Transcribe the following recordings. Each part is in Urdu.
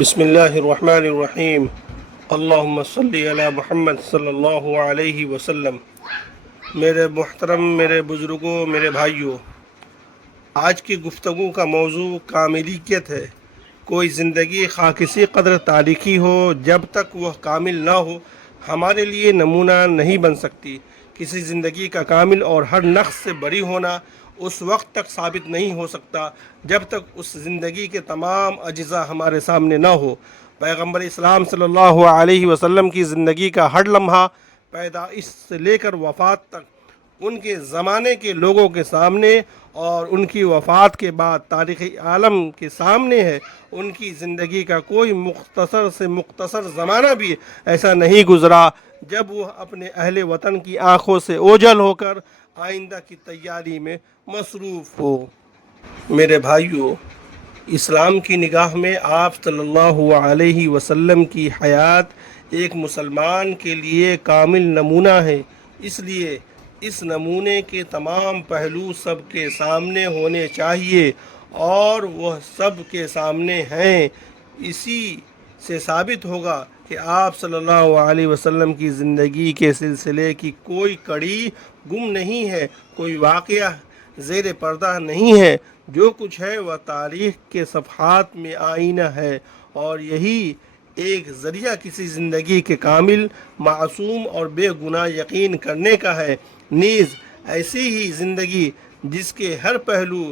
بسم اللہ الرحمن الرحیم اللہم صلی علی محمد صلی اللہ علیہ وسلم۔ میرے محترم، میرے بزرگوں، میرے بھائیوں، آج کی گفتگو کا موضوع کاملیت ہے۔ کوئی زندگی خواہ کسی قدر تاریخی ہو، جب تک وہ کامل نہ ہو ہمارے لیے نمونہ نہیں بن سکتی۔ کسی زندگی کا کامل اور ہر نقص سے بری ہونا اس وقت تک ثابت نہیں ہو سکتا جب تک اس زندگی کے تمام اجزاء ہمارے سامنے نہ ہو۔ پیغمبر اسلام صلی اللہ علیہ وسلم کی زندگی کا ہر لمحہ پیدائش سے لے کر وفات تک ان کے زمانے کے لوگوں کے سامنے اور ان کی وفات کے بعد تاریخ عالم کے سامنے ہے۔ ان کی زندگی کا کوئی مختصر سے مختصر زمانہ بھی ایسا نہیں گزرا جب وہ اپنے اہل وطن کی آنکھوں سے اوجھل ہو کر آئندہ کی تیاری میں مصروف ہو۔ میرے بھائیوں، اسلام کی نگاہ میں آپ صلی اللہ علیہ وسلم کی حیات ایک مسلمان کے لیے کامل نمونہ ہے۔ اس لیے اس نمونے کے تمام پہلو سب کے سامنے ہونے چاہیے، اور وہ سب کے سامنے ہیں۔ اسی سے ثابت ہوگا کہ آپ صلی اللہ علیہ وسلم کی زندگی کے سلسلے کی کوئی کڑی گم نہیں ہے، کوئی واقعہ زیر پردہ نہیں ہے۔ جو کچھ ہے وہ تاریخ کے صفحات میں آئینہ ہے، اور یہی ایک ذریعہ کسی زندگی کے کامل، معصوم اور بے گناہ یقین کرنے کا ہے۔ نیز ایسی ہی زندگی جس کے ہر پہلو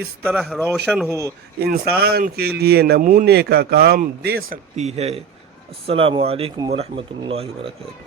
اس طرح روشن ہو، انسان کے لیے نمونے کا کام دے سکتی ہے۔ السلام علیکم ورحمۃ اللہ وبرکاتہ۔